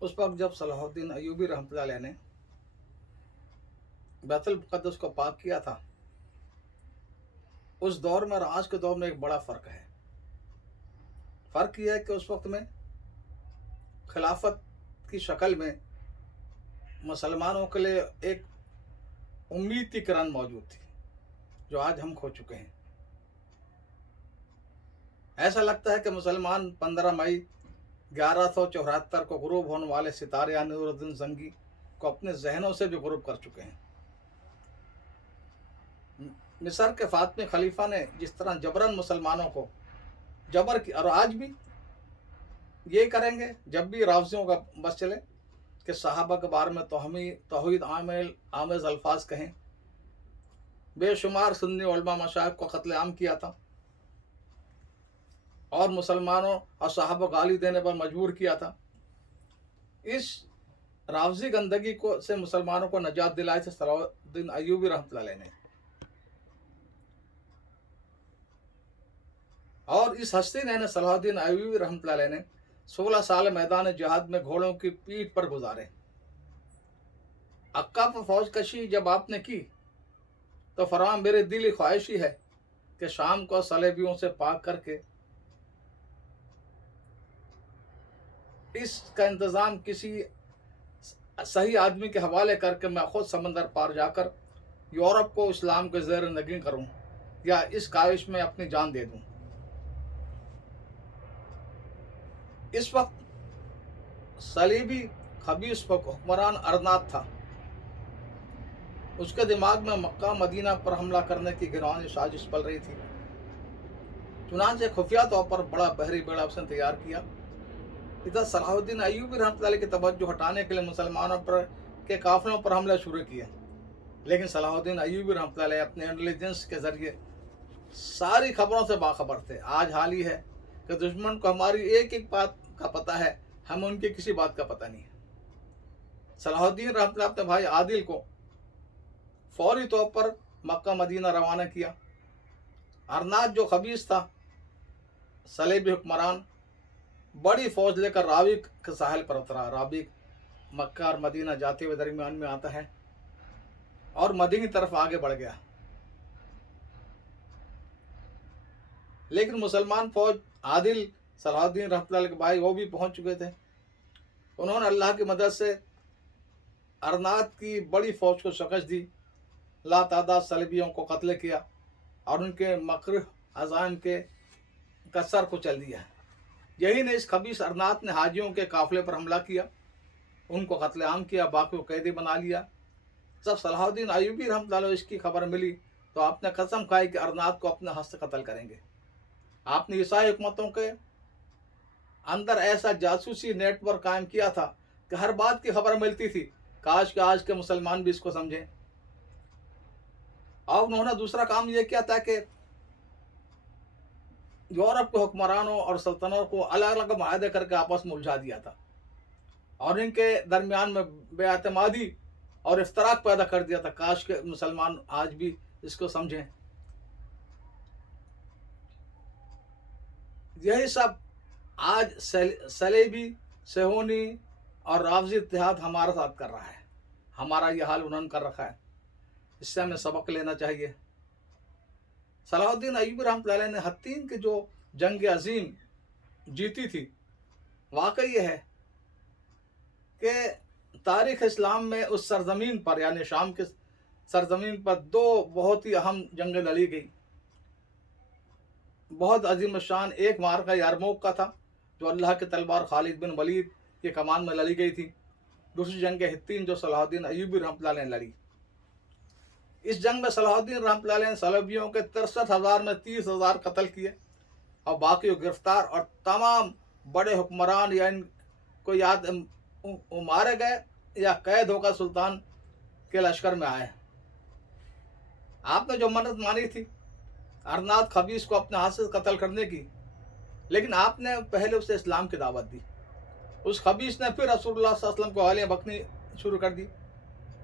उस वक्त जब सलाहुद्दीन अयूबी रहमतुल्लाह अलैह ने बैतुल मुक़द्दस को पाक किया था, उस दौर में और आज के दौर में एक बड़ा फ़र्क है। फ़र्क यह है कि उस वक्त में खिलाफत की शक्ल में मुसलमानों के लिए एक उम्मीद की किरण मौजूद थी, जो आज हम खो चुके हैं। ऐसा लगता है कि मुसलमान 15 मई 1174 को गुरूब होने वाले सितारे यानी नूरुद्दीन ज़ंगी को अपने जहनों से भी गुरूब कर चुके हैं। मिस्र के फातमी खलीफा ने जिस तरह जबरन मुसलमानों को जबर की, और आज भी ये करेंगे जब भी रावजियों का बस चले कि सहाबा के बारे में तौहीद आमेज़ अल्फाज कहें। बेशुमार सुन्नी उलमा मशाइख को कत्लेआम किया था और मुसलमानों और सहाबा गाली देने पर मजबूर किया था। इस रावजी गंदगी को से मुसलमानों को नजात दिलाई थे सलाहुद्दीन अयूबी रहमतुल्लाह अलैह ने। और इस हस्ती ने सलाहुद्दीन अयूबी रहमतुल्लाह अलैह ने 16 साल मैदान जिहाद में घोड़ों की पीठ पर गुजारे। अक्का पर फौज कशी जब आपने की तो फरमान मेरे दिली ख्वाहिश ही है कि शाम को सलेबियों से पाक करके इसका इंतज़ाम किसी सही आदमी के हवाले करके मैं खुद समंदर पार जाकर यूरोप को इस्लाम के ज़ेर नगीं करूं या इस काविश में अपनी जान दे दूं। इस वक्त सलीबी खबीस हुक्मरान अरनात था। उसके दिमाग में मक्का मदीना पर हमला करने की घिनौनी साजिश पल रही थी। चुनांचे खुफिया तौर पर बड़ा बहरी बेड़ा उसने तैयार किया। इधर सलाहुद्दीन अयूबी रहमतुल्लाह अलैह की तवज्जो हटाने के लिए मुसलमानों पर के काफिलों पर हमले शुरू किए, लेकिन सलाहुद्दीन अयूबी रहमतुल्लाह अलैह अपने इंटेलिजेंस के जरिए सारी खबरों से बाखबर थे। आज हाल ही है कि दुश्मन को हमारी एक एक बात का पता है, हमें उनकी किसी बात का पता नहीं है। सलाहुद्दीन रहमतुल्लाह अपने भाई आदिल को फौरी तौर पर मक्का मदीना रवाना किया। अरनात जो खबीस था सलेबी हुक्मरान बड़ी फौज लेकर रावी के साहिल पर उतरा। रावी मक्का और मदीना जाते हुए दरमियान में आता है और मदीना की तरफ आगे बढ़ गया, लेकिन मुसलमान फौज आदिल सलाहुद्दीन रहमतुल्लाह अलैह के भाई वो भी पहुंच चुके थे। उन्होंने अल्लाह की मदद से अरनात की बड़ी फौज को शिकस्त दी, लातादाद सलेबियों को कत्ल किया और उनके मकर अज़ाम के कसर को चल दिया। यही नहीं, इस खबीस अरनात ने हाजियों के काफिले पर हमला किया, उनको कत्लेआम किया, बाकी को कैदी बना लिया। जब सलाहुद्दीन अयूबी रहमतुल्लाह अलैह इसकी खबर मिली तो आपने कसम खाई कि अरनात को अपने हाथ से कत्ल करेंगे। आपने ईसाई हुकूमतों के अंदर ऐसा जासूसी नेटवर्क कायम किया था कि हर बात की खबर मिलती थी। काश के आज के मुसलमान भी इसको समझें। और उन्होंने दूसरा काम यह किया था कि यूरोप के हुक्मरानों और सल्तनतों को अलग अलग माहदे करके आपस में उलझा दिया था और इनके दरमियान में बेअतमादी और इफ्तराक पैदा कर दिया था। काश के मुसलमान आज भी इसको समझें। यही सब आज सलेबी, सेहोनी और रावजी इत्तेहाद हमारे साथ कर रहा है। हमारा ये हाल उन्होंने कर रखा है, इससे हमें सबक लेना चाहिए। सलाहुद्दीन अयूबी रहमतुल्लाह अलैह ने हत्तीन की जो जंग अजीम जीती थी, वाकई यह है कि तारीख़ इस्लाम में उस सरजमीन पर यानी शाम के सरजमीन पर दो बहुत ही अहम जंगें लड़ी गई। बहुत अजीम शान एक मार्का यरमूक का था जो अल्लाह के तलवार खालिद बिन वलीद की कमान में लड़ी गई थी। दूसरी जंग हित्तीन जो सलाहुद्दीन अयूबी रहमतुल्लाह अलैह ने लड़ी। इस जंग में सलाहुद्दीन रहमतुल्लाह अलैह ने सलेबियों के 63,000 में 30,000 कत्ल किए और बाकी गिरफ्तार और तमाम बड़े हुक्मरान या इनको याद मारे गए या कैद होकर सुल्तान के लश्कर में आए। आपने जो मन्नत मानी थी अरनात खबीस को अपने हाथ से कत्ल करने की, लेकिन आपने पहले उसे इस्लाम की दावत दी। उस खबीस ने फिर रसूलुल्लाह सल्लल्लाहु अलैहि वसल्लम को गालियाँ बकनी शुरू कर दी।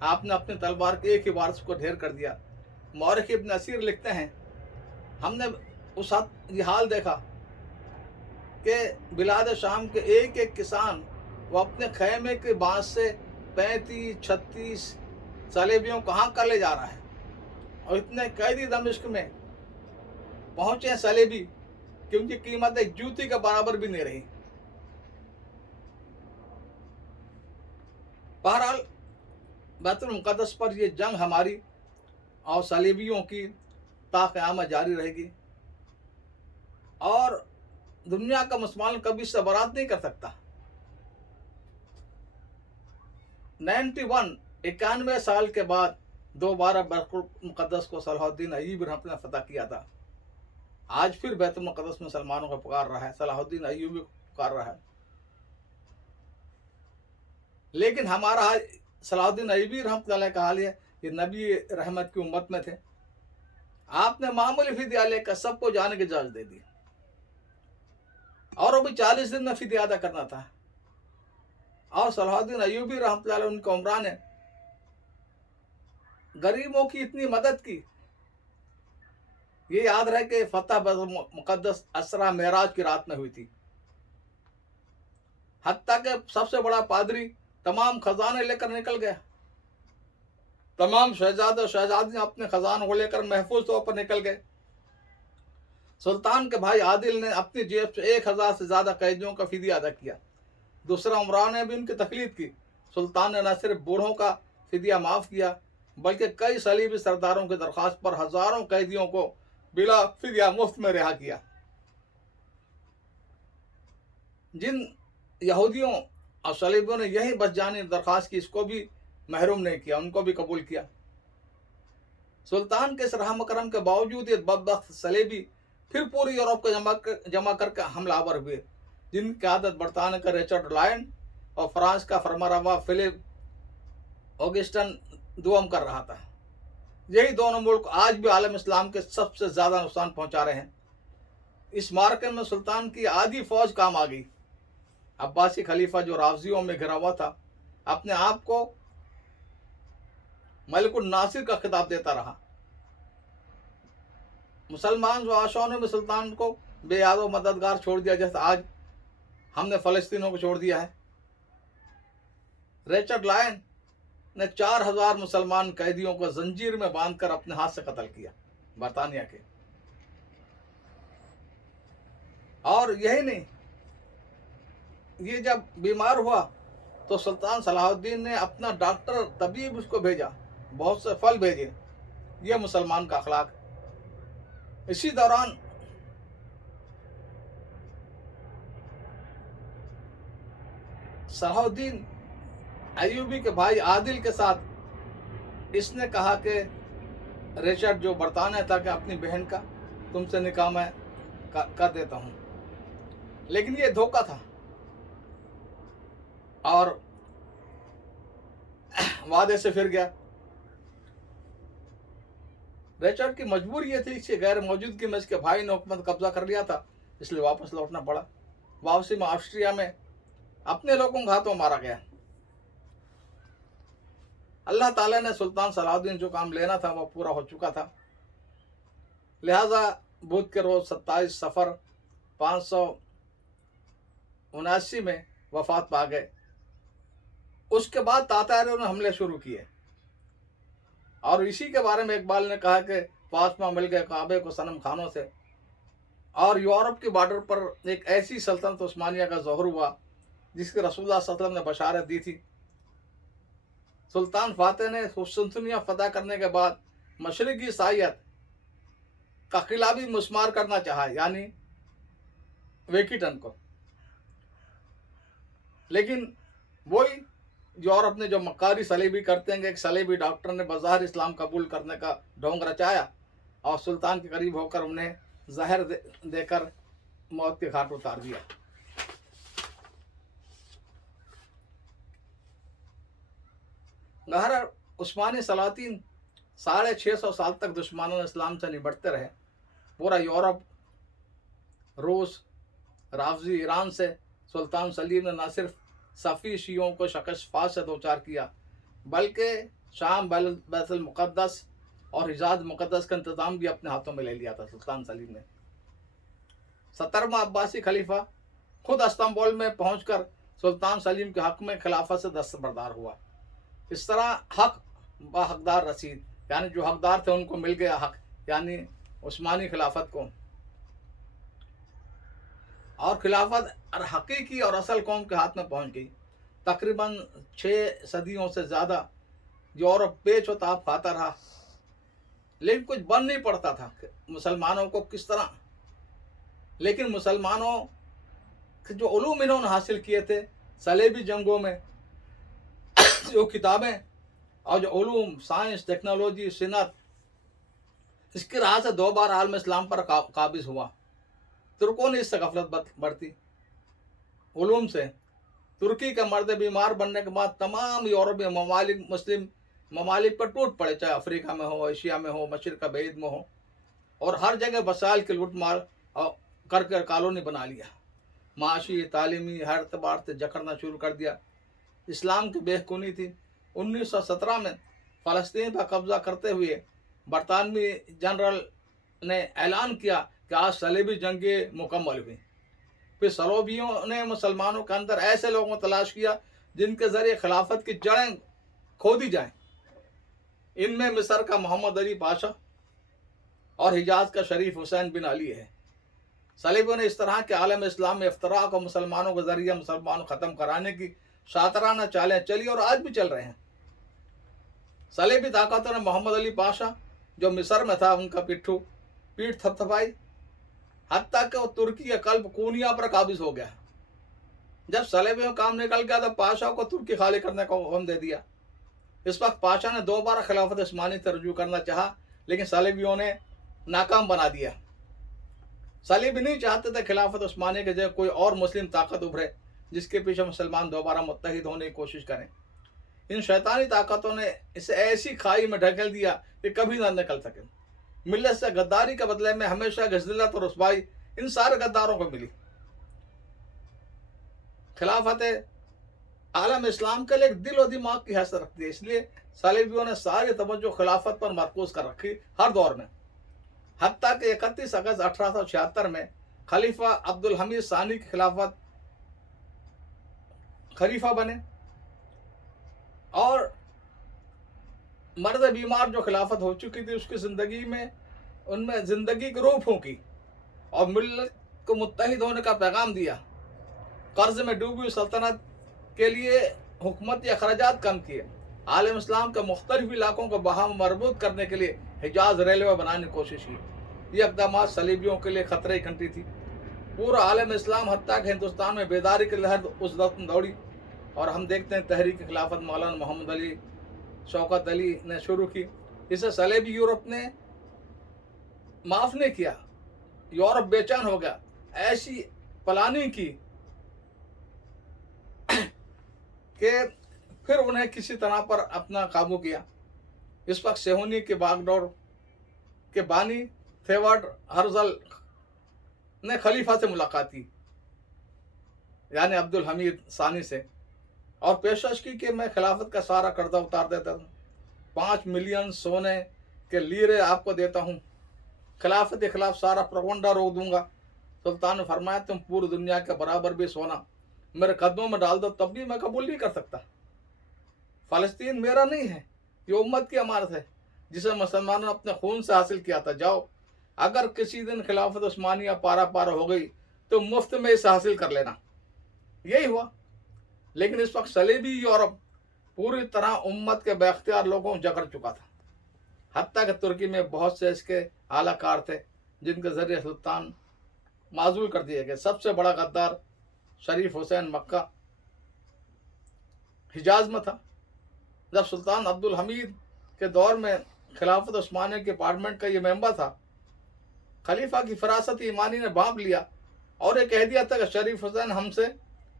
आपने अपने तलवार के एक ही वार को ढेर कर दिया। मौरख इब्न असीर लिखते हैं, हमने उस ये हाल देखा कि बिलाद शाम के एक एक किसान वो अपने खैमे के बांस से 35-36 सलेबियों कहाँ कर ले जा रहा है, और इतने कैदी दमिश्क में पहुंचे हैं सलेबी कि उनकी कीमत एक जूती के बराबर भी नहीं रही। बहरहाल बैतुल मुक़द्दस पर ये जंग हमारी और सलेबियों की ता क़यामत जारी रहेगी, और दुनिया का मुसलमान कभी इससे बरात नहीं कर सकता। 91 साल के बाद दोबारा बैतुल मुक़द्दस को सलाहुद्दीन अय्यूबी रहमतुल्लाह ने फतह किया था। आज फिर बैतुल मुक़द्दस मुसलमानों को पुकार रहा है, सलाहुद्दीन अय्यूबी को पुकार रहा है। लेकिन हमारा सलाहुद्दीन अय्यूबी रहमतुल्लाह अलैह का हाल है, ये नबी रहमत की उम्मत में थे, आपने मामूली फिदिया लेकर सबको जाने की इजाजत दे दी, और अभी 40 दिन में फिदिया अदा करना था। और सलाहुद्दीन अय्यूबी रहमतुल्लाह अलैह उनके उमरा ने गरीबों की इतनी मदद की। ये याद रहे कि फतह बैतुल मुक़द्दस असरा मेराज की रात में हुई थी। हत्ता के सबसे बड़ा पादरी तमाम खजाने लेकर निकल गया, तमाम शहजादे और शहजादियां अपने खजानों को लेकर महफूज तौर पर निकल गए। सुल्तान के भाई आदिल ने अपनी जेब से 1000 से ज्यादा कैदियों का फिदिया अदा किया। दूसरा उमरा ने भी उनकी तकलीफ की। सुल्तान ने न सिर्फ बूढ़ों का फिदिया माफ किया, बल्कि कई सलीबी सरदारों की दरख्वास्त पर हजारों कैदियों को बिला फिदिया मुफ्त में रिहा किया। जिन यहूदियों और सलीबियों ने यही बच जाने की दरख्वास्त की, इसको भी महरूम नहीं किया, उनको भी कबूल किया। सुल्तान के इस रहम करम के बावजूद ये बदबख्त सलेबी फिर पूरी यूरोप को जमा करके हमलावर हुए, जिनकी आदत बरतानिया का रिचर्ड लायन और फ्रांस का फरमारवा फिलिप ऑगस्टन दुआम कर रहा था। यही दोनों मुल्क आज भी आलम इस्लाम के सबसे ज्यादा नुकसान पहुंचा रहे हैं। इस मार्के में सुल्तान की आधी फौज काम आ गई। अब्बासी खलीफा जो रावजियों में घिरा हुआ था, अपने आप को मलिकुल नासिर का खिताब देता रहा। मुसलमान बादशाहों ने भी सुल्तान को बेयाद व मददगार छोड़ दिया, जैसे आज हमने फलस्तीनों को छोड़ दिया है। रिचर्ड लायन ने 4000 मुसलमान कैदियों को जंजीर में बांधकर अपने हाथ से कत्ल किया बरतानिया के। और यही नहीं, ये जब बीमार हुआ तो सुल्तान सलाहुद्दीन ने अपना डॉक्टर तबीब उसको भेजा, बहुत से फल भेजे। यह मुसलमान का अखलाक। इसी दौरान सलाहुद्दीन अय्यूबी के भाई आदिल के साथ इसने कहा कि रिचर्ड जो बरतानिया था कि अपनी बहन का तुमसे निकाह मैं कर देता हूं, लेकिन ये धोखा था और वादे से फिर गया। रिचर्ड की मजबूरी ये थी कि गैर मौजूदगी में इसके भाई ने हुकूमत कब्जा कर लिया था, इसलिए वापस लौटना पड़ा। वापसी में ऑस्ट्रिया में अपने लोगों के हाथों मारा गया। अल्लाह ताला ने सुल्तान सलाहुद्दीन जो काम लेना था वह पूरा हो चुका था, लिहाजा बुध के रोज 27 सफर 579 में वफात पा गए। उसके बाद तातारियों ने हमले शुरू किए, और इसी के बारे में इकबाल ने कहा कि फातिमा मिल गए काबे को सनम खानों से। और यूरोप के बॉर्डर पर एक ऐसी सल्तनत उस्मानिया का ज़ोहर हुआ जिसकी रसूलुल्लाह सल्लल्लाहु अलैहि वसल्लम ने बशारत दी थी। सुल्तान फातेह ने कुस्तुनतनिया फतह करने के बाद मशरिकी ईसाईयत का किला भी मुस्मार करना चाहा, यानी वेकिटन को। लेकिन वही यूरोप ने जो मक्कारी सलेबी करते हैं, एक सलेबी डॉक्टर ने बाजार इस्लाम कबूल करने का ढोंग रचाया और सुल्तान के करीब होकर उन्हें जहर देकर मौत के घाट उतार दिया। गहर उस्मानी सलातीन 650 साल तक दुश्मनों इस्लाम से निपटते रहे। पूरा यूरोप, रूस, रावजी, ईरान से सुल्तान सलीम ने न सिर्फ सफ़ी शियों को शिकस्त से दो चार किया, बल्कि शाम, बैतुल मुक़द्दस और हिजाज मुक़द्दस का इंतज़ाम भी अपने हाथों में ले लिया था सुल्तान सलीम ने। 17वां अब्बासी खलीफा खुद इस्तांबुल में पहुंचकर सुल्तान सलीम के हक में खिलाफत से दस्तबरदार हुआ। इस तरह हक व हकदार रसीद, यानी जो हकदार थे उनको मिल गया हक, यानी उस्मानी खिलाफत को। और खिलाफत हकीकी और असल कौम के हाथ में पहुंच गई। तकरीबन 6 सदियों से ज़्यादा यूरोप पेच व ताप खाता रहा, लेकिन कुछ बन नहीं पड़ता था मुसलमानों को किस तरह। लेकिन मुसलमानों के जो उलूम इन्होंने हासिल किए थे सलेबी जंगों में, जो किताबें और जो उलूम, साइंस, टेक्नोलॉजी, सिनत, इसकी राह से 2 बार आलम इस्लाम पर काबिज हुआ। तुर्कों ने इससे गफलत बरती उलूम से। तुर्की का मर्द बीमार बनने के बाद तमाम यूरोपीय ममालिक, मुस्लिम ममालिक पर टूट पड़े, चाहे अफ्रीका में हो, एशिया में हो, मशरिक़ बैद में हो, और हर जगह वसाइल की लूट मार कर कॉलोनी बना लिया। माशी, तालीमी हर एतबार से जकड़ना शुरू कर दिया। इस्लाम की बेहकूनी थी। 1917 में फ़लस्तीन पर कब्ज़ा करते हुए बरतानवी जनरल ने ऐलान किया कि आज सलेबी जंगें मुकम्मल हुई। फिर सलोबियों ने मुसलमानों के अंदर ऐसे लोगों को तलाश किया जिनके ज़रिए खिलाफत की जड़ें खोदी जाएं। इनमें मिस्र का मोहम्मद अली पाशा और हिजाज का शरीफ हुसैन बिन अली है। सलेबियों ने इस तरह के आलम इस्लाम में इफ्तराक और मुसलमानों के ज़रिए मुसलमानों ख़त्म कराने की शातराना चालें चली और आज भी चल रहे हैं। सलेबी ताकतों ने मोहम्मद अली पाशा जो मिस्र में था उनका पीठ थपथपाई, हत्ता कि वो तुर्की के कल्ब कूनिया पर काबिज हो गया। जब सलेबियों का काम निकल गया तो पाशा को तुर्की खाली करने का हुक्म दे दिया। इस वक्त पाशा ने 2 बार खिलाफत उस्मानी से रुजू करना चाहा, लेकिन सलेबियों ने नाकाम बना दिया। सलेबी नहीं चाहते थे खिलाफत उस्मानी के जगह कोई और मुस्लिम ताकत उभरे जिसके पीछे मुसलमान दोबारा मुत्तहिद होने की कोशिश करें। इन शैतानी ताकतों ने इसे ऐसी खाई में ढकेल दिया कि कभी ना निकल सके। मिल्लत से गद्दारी के बदले में हमेशा ज़िल्लत और रुसवाई इन सारे गद्दारों को मिली। खिलाफत आलम इस्लाम के लिए एक दिल और दिमाग की हैसियत रखती है, इसलिए सलेबियों ने सारी तवज्जो खिलाफत पर मरकूज कर रखी हर दौर में। हत्ता कि 31 अगस्त 1876 में खलीफा अब्दुल हमीद सानी की खिलाफत खलीफा बने और मर्द बीमार जो खिलाफत हो चुकी थी उसकी ज़िंदगी में उनमें ज़िंदगी की रूह फूंकी और मिल्लत को मुत्तहिद होने का पैगाम दिया। कर्ज में डूबी हुई सल्तनत के लिए हुकूमती अखराजात कम किए। आलम इस्लाम के मुख्तलिफ इलाकों को बहाव मरबूत करने के लिए हिजाज रेलवे बनाने की कोशिश की। ये इक़दामात सलीबियों के लिए खतरे की घंटी थी। पूरा आलम इस्लाम हत्ता कि हिंदुस्तान में बेदारी की लहर उस वक्त दौड़ी और हम देखते हैं तहरीक खिलाफत मौलाना मोहम्मद अली, शौकत अली ने शुरू की। इसे सलेबी यूरोप ने माफ़ नहीं किया। यूरोप बेचैन हो गया, ऐसी प्लानिंग की कि फिर उन्हें किसी तरह पर अपना काबू किया। इस वक्त सेहूनी के बागडोर के बानी थेवर्ड हर्जल ने खलीफा से मुलाकात की, यानी अब्दुल हमीद सानी से, और पेशकश की कि मैं खिलाफत का सारा कर्जा उतार देता हूँ, 5 मिलियन सोने के लीरे आपको देता हूँ, खिलाफत के खिलाफ सारा प्रोपगंडा रोक दूंगा। सुल्तान ने फरमाया तुम पूरी दुनिया के बराबर भी सोना मेरे कदमों में डाल दो तब भी मैं कबूल नहीं कर सकता। फ़लस्तीन मेरा नहीं है, ये उम्मत की अमानत है जिसे मुसलमानों ने अपने खून से हासिल किया था। जाओ, अगर किसी दिन खिलाफत उस्मानिया पारा पारा हो गई तो मुफ्त में इसे हासिल कर लेना। यही हुआ। लेकिन इस वक्त सलेबी यूरोप पूरी तरह उम्मत के बेख्तियार लोगों को जकड़ चुका था। हत्ता कि तुर्की में बहुत से इसके आलाकार थे जिनके ज़रिए सुल्तान माजूल कर दिए गए। सबसे बड़ा गद्दार शरीफ हुसैन मक्का हिजाज में था। जब सुल्तान अब्दुल हमीद के दौर में खिलाफत उस्मानिया के पार्लियामेंट का ये मेंबर था, खलीफा की फरासत ईमानी ने भांप लिया और ये कह दिया था कि शरीफ हुसैन हमसे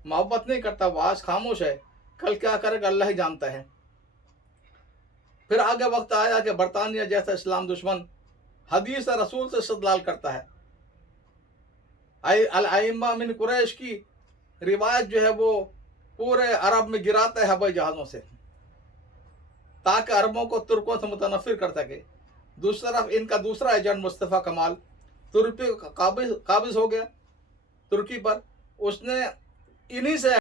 मोहब्बत नहीं करता, वो आज खामोश है, कल क्या करेगा अल्लाह ही जानता है। फिर आगे वक्त आया कि बरतानिया जैसा इस्लाम दुश्मन हदीस रसूल से इस्तदलाल करता है। अल-अइम्मा मिन कुरैश की रिवायत जो है वो पूरे अरब में गिराता है हवाई जहाज़ों से ताकि अरबों को तुर्कों से मुतनफ़िर कर सके। दूसरी तरफ इनका दूसरा एजेंट मुस्तफ़ा कमाल तुर्की काबिज हो गया तुर्की पर। उसने इन्हीं से